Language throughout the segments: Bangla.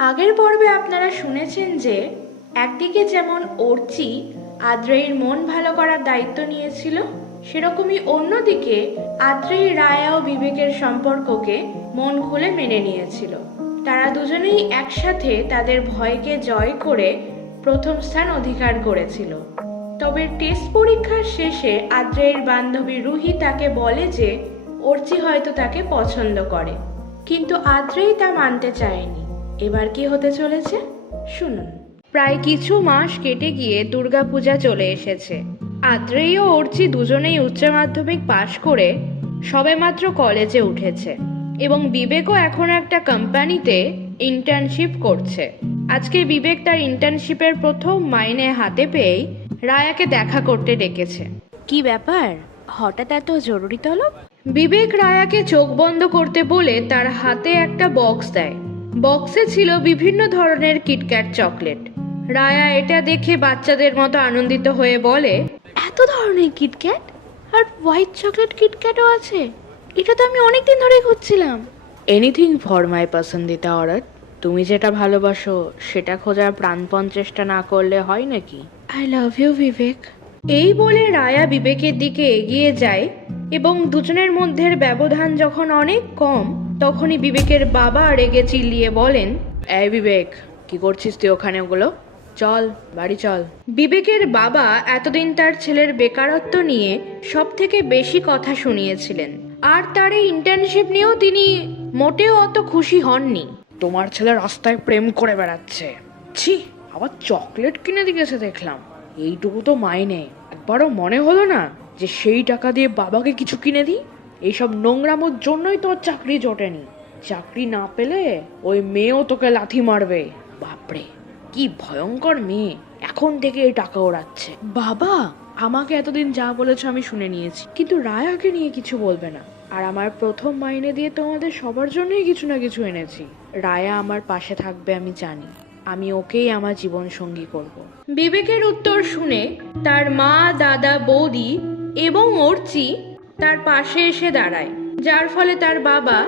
আগের পর্বে আপনারা শুনেছেন যে, একদিকে যেমন অর্চি আদ্রেইর মন ভালো করার দায়িত্ব নিয়েছিল, সেরকমই অন্যদিকে আদ্রেই রায়া ও বিবেকের সম্পর্ককে মন খুলে মেনে নিয়েছিল। তারা দুজনেই একসাথে তাদের ভয়কে জয় করে প্রথম স্থান অধিকার করেছিল। তবে টেস্ট পরীক্ষার শেষে আদ্রেইর বান্ধবী রুহি তাকে বলে যে, অর্চি হয়তো তাকে পছন্দ করে। কিন্তু আদ্রেই তা মানতে চায়নি। এবার কি হতে চলেছে? শুনুন। প্রায় কিছু মাস কেটে গিয়ে দুর্গাপূজা চলে এসেছে। আদ্রেই ও অর্চি দুজনেই উচ্চ মাধ্যমিক পাশ করে সবেমাত্র কলেজে উঠেছে এবং বিবেকও এখন একটা কোম্পানিতে ইন্টার্নশিপ করছে। আজকে বিবেক তার ইন্টার্নশিপের প্রথম মাইনে হাতে পেয়েই রায়াকে দেখা করতে ডেকেছে। কি ব্যাপার? হঠাৎ এত জরুরি তলব? বিবেক রায়াকে চোখ বন্ধ করতে বলে তার হাতে একটা বক্স দেয়। বক্সে ছিল বিভিন্ন ধরনের কিটক্যাট চকলেট। রায়া এটা দেখে বাচ্চাদের মতো আনন্দিত হয়ে বলে এত ধরনের কিটক্যাট আর হোয়াইট চকলেট কিটক্যাটও আছে। এটা তো আমি অনেকদিন ধরেই খুঁজছিলাম। এনিথিং ফর মাই পছন্দিতা অর্ডার তুমি যেটা ভালোবাসো সেটা খোঁজার প্রাণপণ চেষ্টা না করলে হয় নাকি? আই লাভ ইউ বিবেক এই বলে রায়া বিবেকের দিকে এগিয়ে যায় এবং দুজনের মধ্যের ব্যবধান যখন অনেক কম তখনই বিবেকের বাবা রেগে চিল্লিয়ে বলেন এই বিবেক কি করছিস তুই ওখানে ওগুলো? চল বাড়ি চল। বিবেকের বাবা এতদিন তার ছেলের বেকারত্ব নিয়ে সব থেকে বেশি কথা শুনিয়েছিলেন। আর তার এই ইন্টার্নশিপ নিয়েও তিনি মোটেও অত খুশি হননি। তোমার ছেলে রাস্তায় প্রেম করে বেড়াচ্ছে। ছি আবার চকলেট কিনে দিয়েছে দেখলাম। এইটুকু তো মাইনে। একবারও মনে হলো না যে সেই টাকা দিয়ে বাবাকে কিছু কিনে দিই? এইসব নোংরামোর জন্যই তোর চাকরি জোটেনি। চাকরি না পেলে ওই মেয়েও তোকে লাথি মারবে। বাপরে কি ভয়ঙ্কর মেয়ে। এখন থেকে এই টাকা ওড়াচ্ছে। বাবা আমাকে এতদিন যা বলেছ আমি শুনে নিয়েছি। কিন্তু রায়াকে নিয়ে কিছু বলবে না। আর আমার প্রথম মাইনে দিয়ে তোমাদের সবার জন্যই কিছু না কিছু এনেছি। রায়া আমার পাশে থাকবে আমি জানি। আমি ওকেই আমার জীবন সঙ্গী করব। বিবেকের উত্তর শুনে তার মা দাদা বৌদি এবং অর্চি তার পাশে এসে দাঁড়ায়, যার ফলে তার বাবা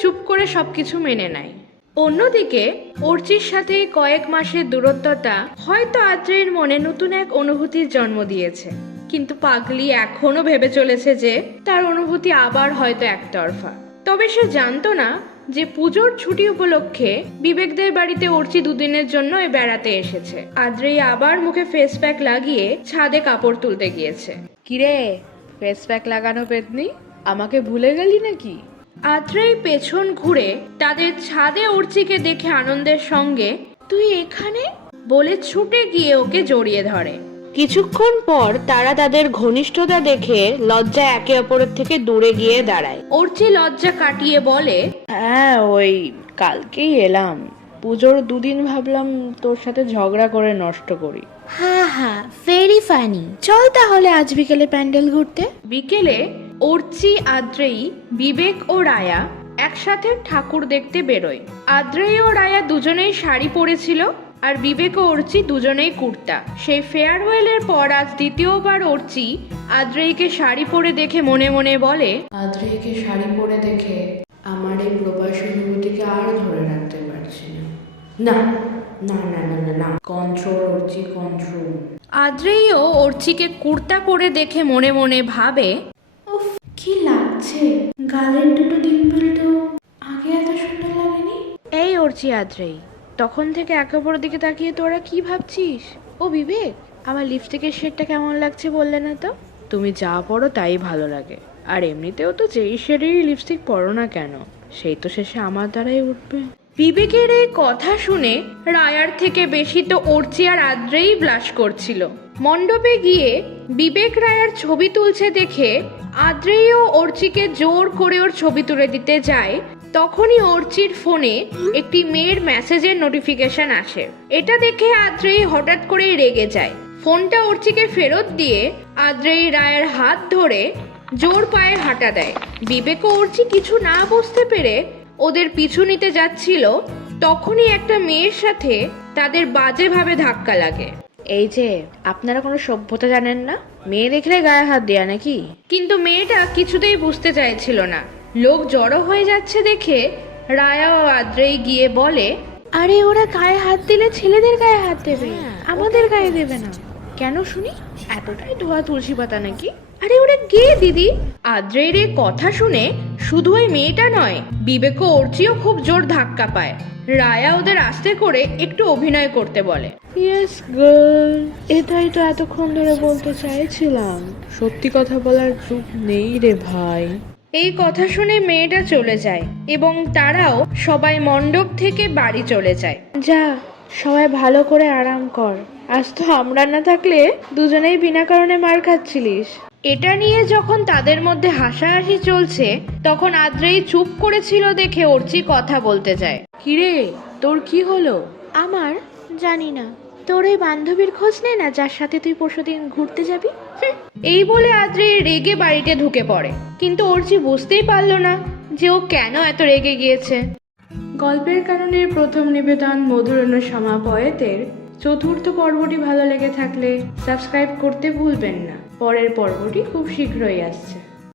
চুপ করে সবকিছু মেনে নেয়। অন্যদিকে, অর্চির সাথে কয়েক মাসের দূরত্বতা হয়তো আদ্রের মনে নতুন এক অনুভূতির জন্ম দিয়েছে। কিন্তু পাগলি এখনও ভেবে চলেছে যে তার অনুভূতি আবার হয়তো একতরফা। তবে সে জানতো না যে পুজোর ছুটি উপলক্ষে বিবেকদের বাড়িতে অর্চি দুদিনের জন্য এ বেড়াতে এসেছে। আদ্রেই আবার মুখে ফেস প্যাক লাগিয়ে ছাদে কাপড় তুলতে গিয়েছে। কিরে ফেস প্যাক লাগানো পেতনি? আমাকে ভুলে গেলি নাকি? আত্রেই পেছন ঘুরে তাদের ছাদে অর্চিকে দেখে আনন্দের সঙ্গে তুই এখানে? বলে ছুটে গিয়ে ওকে জড়িয়ে ধরে। কিছুক্ষণ পর তারা তাদের ঘনিষ্ঠতা দেখে লজ্জা একে অপরের থেকে দূরে গিয়ে দাঁড়ায়। অর্চি লজ্জা কাটিয়ে বলে হ্যাঁ ওই কালকেই এলাম। পুজোর দুদিন ভাবলাম তোর সাথে ঝগড়া করে নষ্ট করি। হ্যাঁ হ্যাঁ ভেরি ফানি চল তাহলে আজ বিকেলে প্যান্ডেল ঘুরতে। বিকেলে অর্চি আদ্রেই বিবেক ও রায়া একসাথে ঠাকুর দেখতে বেরোয়। আদ্রেই ও রায়া দুজনেই শাড়ি পরেছিল আর বিবেক ও অর্চি দুজনেই কুর্তা। সেই ফেয়ারওয়েলের পর আজ দ্বিতীয়বার অর্চি আদ্রেইকে শাড়ি পরে দেখে মনে মনে বলে আদ্রেকে শাড়ি পরে দেখে আমার এই প্রবাস অনুভূতিকে আর ধরে রাখতে না না না না না না। কন্ট্রোল করছি কন্ট্রোল আদ্রেইও অর্চিকে কুর্তা পরে দেখে মনে মনে ভাবে উফ কি লাগছে? গালের দুটো তো আগে এত সুন্দর লাগেনি? এই অর্চি আদ্রেই তখন থেকে একে অপরের দিকে তাকিয়ে তোরা কি ভাবছিস? ও বিবেক আমার লিপস্টিকের শেডটা কেমন লাগছে বললে না তো? তুমি যা পরো তাই ভালো লাগে। আর এমনিতেও তো যেই শেডেরই লিপস্টিক পরো না কেন সেই তো শেষে আমার দ্বারাই উঠবে। বিবেকের এই কথা শুনে রায়ার থেকে বেশি তো অর্চি আর আদ্রেই ব্লাশ করছিল। মণ্ডপে গিয়ে বিবেক রায়ার ছবি তুলছে দেখে আদ্রেইও অর্চিকে জোর করে ওর ছবি তুলে দিতে যায়, তখনই অর্চির ফোনে একটি মেয়ের মেসেজের নোটিফিকেশন আসে। এটা দেখে আদ্রেই হঠাৎ করেই রেগে যায়। ফোনটা অর্চিকে ফেরত দিয়ে আদ্রেই রায়ের হাত ধরে জোর পায়ে হাঁটা দেয়। বিবেক অর্চি কিছু না বুঝতে পেরে ওদের পিছু নিতে যাচ্ছিল তখনই একটা মেয়ের সাথে তাদের বাজেভাবে ধাক্কা লাগে। এই যে আপনারা কোনো সভ্যতা জানেন না? মেয়ে দেখলে গায়ে হাত দেয়া নাকি? কিন্তু মেয়েটা কিছুতেই বুঝতে চাইছিল না। লোক জড়ো হয়ে যাচ্ছে দেখে রায়া ও আদ্রেই গিয়ে বলে আরে ওরা গায়ে হাত দিলে ছেলেদের গায়ে হাত দেবে। আমাদের গায়ে দেবে না। কেন শুনি? এতটাই ধোয়া তুলসী পাতা নাকি? আরে ওরা কে দিদি? আদ্রের এই কথা শুনে শুধু ওই মেয়েটা নয় বিবেক ও অর্চিও খুব জোর ধাক্কা পায়। রায়া ওদের আস্তে করে একটু অভিনয় করতে বলে। ইয়েস গার্ল এটাই তো এতক্ষণ ধরে বলতে চাইছিলাম। সত্যি কথা বলার যুগ নেই রে ভাই। এই কথা শুনে মেয়েটা চলে যায় এবং তারাও সবাই মণ্ডপ থেকে বাড়ি চলে যায়। যা সবাই ভালো করে আরাম কর। আজ তো আমরা না থাকলে দুজনেই বিনা কারণে মার খাচ্ছিলিস। এটা নিয়ে যখন তাদের মধ্যে হাসাহাসি চলছে তখন আদ্রেই চুপ করেছিল দেখে অর্চি কথা বলতে যায়। কিরে তোর কি হলো? আমার? জানি না। তোর ওই বান্ধবীর খোঁজ নে না যার সাথে তুই পরশুদিন ঘুরতে যাবি? এই বলে আদ্রে রেগে বাড়িতে ঢুকে পড়ে। কিন্তু অর্চি বুঝতেই পারল না যে ও কেন এত রেগে গিয়েছে। গল্পের কারণে প্রথম নিবেদন মধুরণ সমাপয়েতের চতুর্থ পর্বটি ভালো লেগে থাকলে সাবস্ক্রাইব করতে ভুলবেন না। পরের পর্বটি খুব শীঘ্রই আসছে।